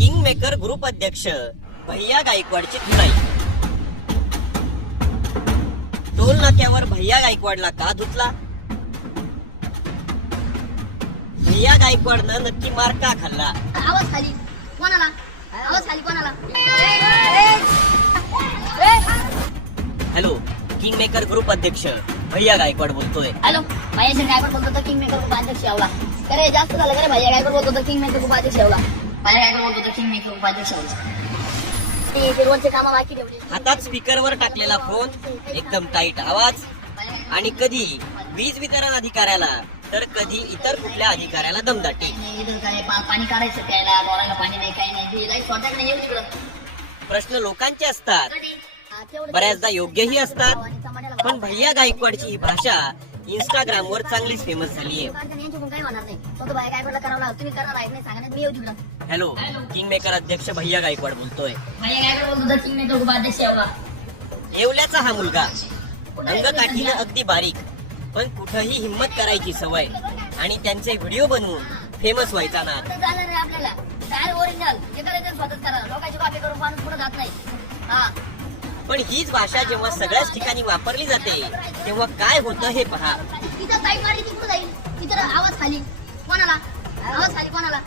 King maker group अध्यक्ष भैया गायकवाडची धुलाई. टोल नाक्यावर भैया गायकवाडला का धुतला? भैया गायकवाडनं नक्की मार का खाल्ला? आवाज खाली कोणाला? आवाज खाली कोणाला? हॅलो, किंग मेकर ग्रुप अध्यक्ष भैया गायकवाड बोलतोय. हॅलो, भैया गायकवाड बोलतो तर किंग मेकर ग्रुप अध्यक्ष एवढा. अरे जास्त झालं का रे? भैया गायकवाड बोलतो तर किंग मेकर ग्रुप अध्यक्ष एवढा. भैया गायकवाड बोलतो तर किंग मेकर ग्रुप अध्यक्ष एवढा. ते रोजचे कामं बाकी ठेवले. हातात स्पीकरवर टाकलेला फोन, एकदम टाईट आवाज, आणि कधी वीज वितरण अधिकाऱ्याला तर कधी इतर कुठल्या अधिकाऱ्याला दमदाटी. इथं काय पाणी काढायचं प्यायला, बोलायला पाणी नाही, काही नाही. लाईट स्वतःकडे येऊ तिकडं. प्रश्न लोकांचे असतात, बऱ्याचदा योग्यही असतात. पण भैया गायकवाडची ही भाषा इंस्टाग्रामवर चांगलीच फेमस झालीये. काही होणार नाही. तो भैया गायकवाडला करावं, तुम्ही करणार आहे नाही सांगा, मी येऊ तिकडं. हॅलो, किंग मेकर अध्यक्ष भैया गायकवाड बोलतोय. भैया गायकवाड बोलतो तर किंग मेकर ग्रुप अध्यक्ष एवढा. येवल्याचा हा मुलगा, अंगकाठीनं अगदी बारीक, पण कुठंही हिम्मत करायची सवय, आणि त्यांचे व्हिडिओ बनवून फेमस व्हायचा ना. झालं रे आपल्याला काय ओरिजिनल जे करायचं स्वतःच करा. लोकांची कॉपी करून माणूस पुढे जात नाही. हा, पण हीच भाषा जेव्हा सगळ्याच ठिकाणी वापरली जाते तेव्हा काय होतं हे पहा. तिथं ताईट मारली ती पुढे जाईल. तिथं आवाज खाली कोणाला? आवाज खाली कोणाला?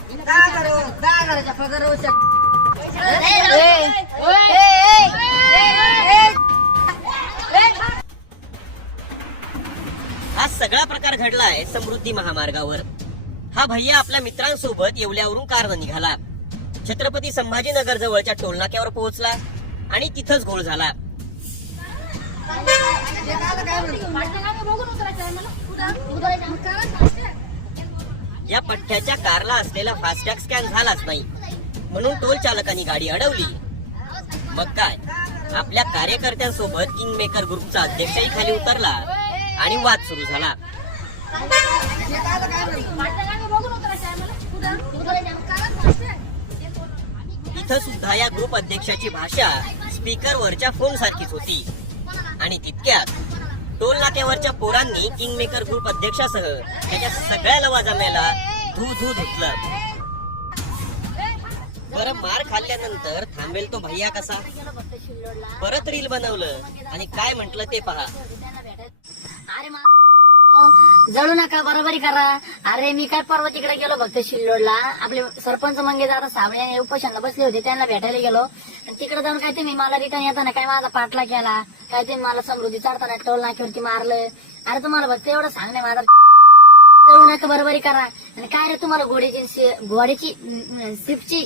हा सगळा प्रकार घडलाय समृद्धी महामार्गावर. हा भैया आपल्या मित्रांसोबत येवल्यावरून कारनं निघाला. छत्रपती संभाजीनगर जवळच्या टोलनाक्यावर पोहोचला आणि तिथंच घोळ झाला. या पठ्ठ्याच्या कारला असलेला फास्टॅग स्कॅन झालाच नाही, म्हणून टोल चालकांनी गाडी अडवली. मग काय, आपल्या कार्यकर्त्यांसोबत किंग मेकर ग्रुपचा अध्यक्षही खाली उतरला आणि वाद सुरू झाला. इथं सुद्धा या ग्रुप अध्यक्षाची भाषा स्पीकरवरच्या फोन सारखीच होती, आणि तितक्यात टोल नाक्यावरच्या पोरांनी किंग मेकर ग्रुप अध्यक्षासह त्याच्या सगळ्या लवाजम्याला धू धुतलं. बरं, मार खाल्ल्यानंतर थांबेल तो भैया कसा? परत रील बनवलं आणि काय म्हटलं ते पहा. अरे जळू नका, बरोबरी करा. अरे मी काय परवा तिकडे गेलो फक्त शिल्लोडला. आपले सरपंच मंगेदार साबळे उपोषणला बसले होते, त्यांना भेटायला गेलो. तिकडे जाऊन काय ते मी मला रिटर्न येताना काय माझा पाठला केला, काय ते मला समृद्धी चढताना टोल नाक्यावरती मारलं. अरे तुम्हाला फक्त एवढं सांगणे माझा, जळू नका, बरोबरी करा. आणि काय रे तुम्हाला घोड्याची स्विफ्टची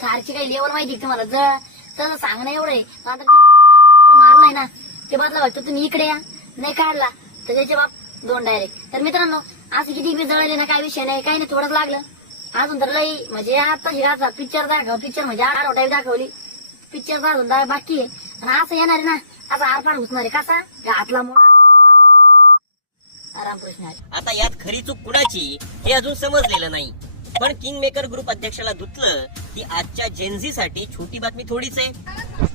थारची काही लेवल माहिती तुम्हाला? जळ सांगणं एवढं मात्र जेवढं मारलाय ना ते बदला बघतो. तुम्ही इकडे या, नाही काढला तर त्याचे बाप दोन डायरेक्ट. तर मित्रांनो, असं किती बी जळले ना, काय विषय नाही, काही नाही, थोडंच लागलं. अजून तर लई म्हणजे आता पिक्चर पिक्चर म्हणजे टाईप दाखवली. पिक्चर अजून बाकी आहे. आणि असं येणार आहे ना, असं आरपार घुसणार आहे. कसा हातला मोळा रामकृष्ण. आता यात खरी चूक कुणाची हे अजून समजलेलं नाही. पण किंग मेकर ग्रुप अध्यक्षाला धुतलं ही आजच्या जेनझी साठी छोटी बातमी थोडीच आहे.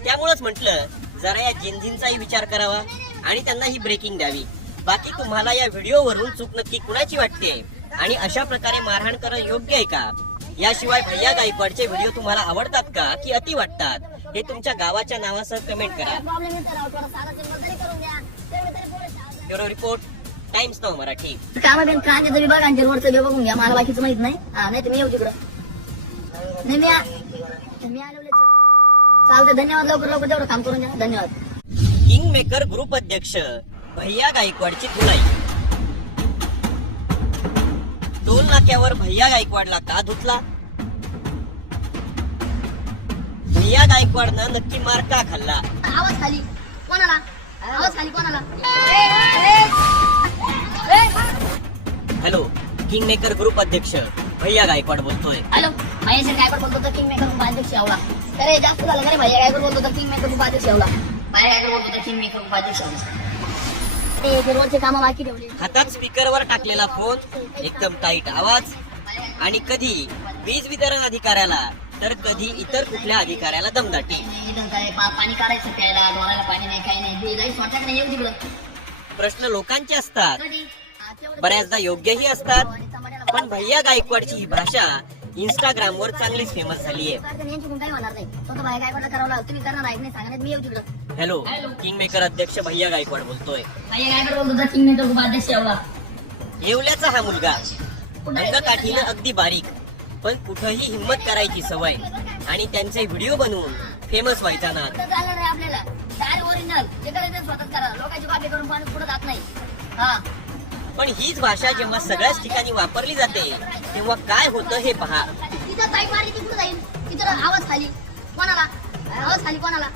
त्यामुळेच म्हटलं जरा या जेनझींचाही विचार करावा आणि त्यांना ही ब्रेकिंग द्यावी. बाकी तुम्हाला या व्हिडिओवरून चूक नक्की कुणाची वाटते आणि अशा प्रकारे मारहाण करणं योग्य आहे का? याशिवाय भैया गायकवाडचे व्हिडिओ तुम्हाला आवडतात का की अति वाटतात? हे तुमच्या गावाच्या नावासह कमेंट करा. ब्युरो रिपोर्ट, टाइम्स नाव मराठी. कामा कांद्याचं विभाग आणि रोडचं बघून घ्या, मला बाकीचं माहित नाही. हा, नाही तर मी येऊ तिकडं. नाही मी आलो. चालतंय, धन्यवाद. लवकर तेवढं काम करून द्या. धन्यवाद. किंग मेकर ग्रुप अध्यक्ष भैया गायकवाडची धुलाई. टोल नाक्यावर भैया गायकवाडला का धुतला? भैया गायकवाडनं नक्की मार का खाल्ला? आवाज खाली कोणाला? आवाज खाली कोणाला? हॅलो, किंग मेकर ग्रुप अध्यक्ष भैया गायकवाड बोलतोय. हॅलो, भैया गायकवाड बोलतो तर किंग मेकर ग्रुप अध्यक्ष एवढा. अरे जास्त झालं का रे? भैया गायकवाड बोलतो तर किंग मेकर ग्रुप अध्यक्ष एवढा. भैया गायकवाड बोलतो तर किंग मेकर ग्रुप अध्यक्ष एवढा. ते रोजचे कामं बाकी ठेवले. हातात स्पीकरवर टाकलेला फोन, एकदम टाईट आवाज, आणि कधी वीज वितरण अधिकाऱ्याला तर कधी इतर कुठल्या अधिकाऱ्याला दमदाटी. इथं काय पाणी काढायचं प्यायला, बोलायला पाणी नाही, काही नाही. लाईट स्वतःकडे येऊ तिकडं. प्रश्न लोकांचे असतात, बऱ्याचदा योग्यही असतात. पण भैया गायकवाडची ही भाषा इंस्टाग्रामवर चांगलीच फेमस झाली आहे. यांच्याकडून काही होणार नाही. स्वतः बाहेर गायकवाडला करावं लागतं. तुम्ही करणार आहे नाही सांगण्यात मी येऊ तिकडं. हॅलो, किंग मेकर अध्यक्ष भैया गायकवाड बोलतोय. भैया गायकवाड बोलतो किंग मेकर ग्रुप अध्यक्ष एवढा. येवल्याचा हा मुलगा अंगकाठीनं अगदी बारीक, पण कुठंही हिंमत करायची सवय आणि त्यांचे व्हिडिओ बनवून फेमस व्हायचा नाद. चालणार आहे आपल्याला. डायरेक्ट ओरिजिनल जे करायचं स्वतःच करा. लोकांची कॉपी करून पाणी पुढे जात नाही. हा पण हीच भाषा जेव्हा सगळ्याच ठिकाणी वापरली जाते तेव्हा काय होतं हे पहा. तिथं ताई मारली ती कुठं जाईल. तिथं आवाज खाली कोणाला आवाज खाली कोणाला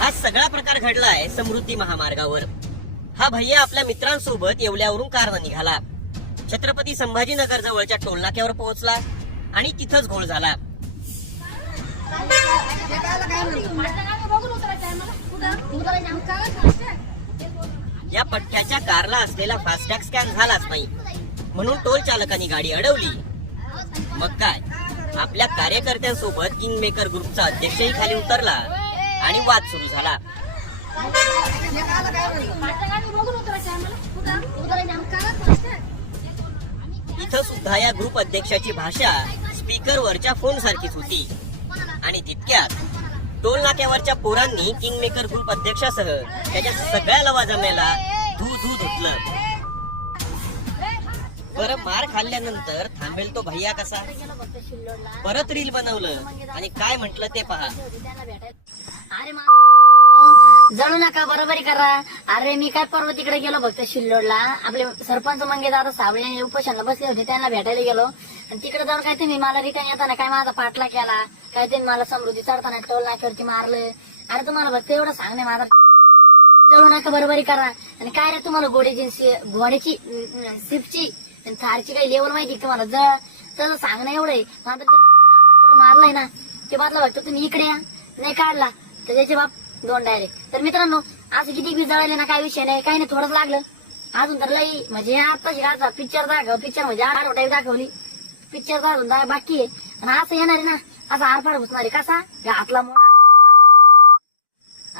हा सगळा प्रकार घडलाय समृद्धी महामार्गावर. हा भैया आपल्या मित्रांसोबत येवल्यावरून कारनं निघाला. छत्रपती संभाजीनगर जवळच्या टोलनाक्यावर पोहोचला आणि तिथंच घोळ झाला. या पट्ट्याच्या कारला असलेला फास्टॅग स्कॅन झालाच नाही म्हणून टोल चालकांनी गाडी अडवली. मग काय, आपल्या कार्यकर्त्यांसोबत किंग मेकर ग्रुपचा अध्यक्षही खाली उतरला आणि वाद सुरू झाला. इथं सुद्धा या ग्रुप अध्यक्षाची भाषा स्पीकरवरच्या फोन सारखीच होती आणि तितक्यात टोल नाक्यावरच्या पोरांनी किंग मेकर ग्रुप अध्यक्षासह त्याच्या सगळ्या लवाजम्याला धू धुतलं. बरं, मार खाल्ल्यानंतर थांबेल तो भैया कसा? परत रील बनवलं आणि काय म्हटलं ते पहा. अरे जळू नका, बरोबरी करा. अरे मी काय परवा तिकडे गेलो फक्त शिल्लोडला. आपले सरपंच मंगे दादा सावळे आणि उपोषणला बसले होते, त्यांना भेटायला गेलो. आणि तिकडे जाऊन काय तुम्ही मला रिटर्न येताना काय माझा पाठला केला, काय तुम्ही मला समृद्धी चढताना टोल नाक्यावरती मारलं. अरे तुम्हाला फक्त एवढं सांगणे माझा जळू नका, बरोबरी करा. आणि काय रे तुम्हाला घोड्याची सिपची थारची काही लेवल माहिती तुम्हाला जळ सांगणं एवढं आहे. मात्र आम्हाला जेवढं मारलंय ना ते बातला वाटतं तुम्ही इकडे या नाही काढला तर त्याचे बाप दोन डायरेक्ट. तर मित्रांनो, असं किती बी जळाले ना काय विषय नाही, काही नाही, थोडंच लागलं. अजून तर लई म्हणजे आता पिक्चर पिक्चर म्हणजे टाईप दाखवली. पिक्चर अजून बाकी आहे. आणि असं येणार आहे ना, असं आरपार घुसणार आहे. कसा हातला मोळा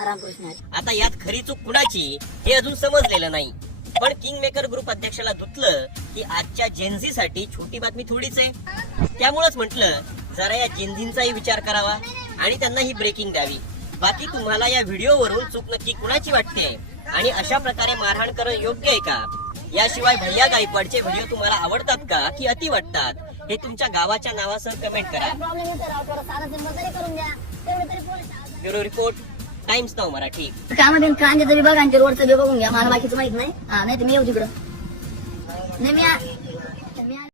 आराम घुसणार. आता यात खरी चूक कुणाची हे अजून समजलेलं नाही. पण किंग मेकर ग्रुप अध्यक्षाला धुतलं की आजच्या जेन्झी साठी छोटी बातमी थोडीच आहे. त्यामुळेच म्हटलं जरा या जेन्झींचाही विचार करावा आणि त्यांना ही ब्रेकिंग द्यावी. बाकी तुम्हाला या व्हिडिओवरून चूक नक्की कुणाची वाटते आणि अशा प्रकारे मारहाण करणं योग्य आहे का? याशिवाय भैया गायकवाडचे व्हिडिओ तुम्हाला आवडतात का की अति वाटतात हे तुमच्या गावाच्या नावासह कमेंट करा. ब्युरो रिपोर्ट, टाइम्स नाव मराठी. कामाबीन कांद्याचं बी बघा आणि ते रोडचं बी बघून घ्या. मला बाकीचं माहित नाही. हा नाही तर मी येऊ तिकडं. नाही मी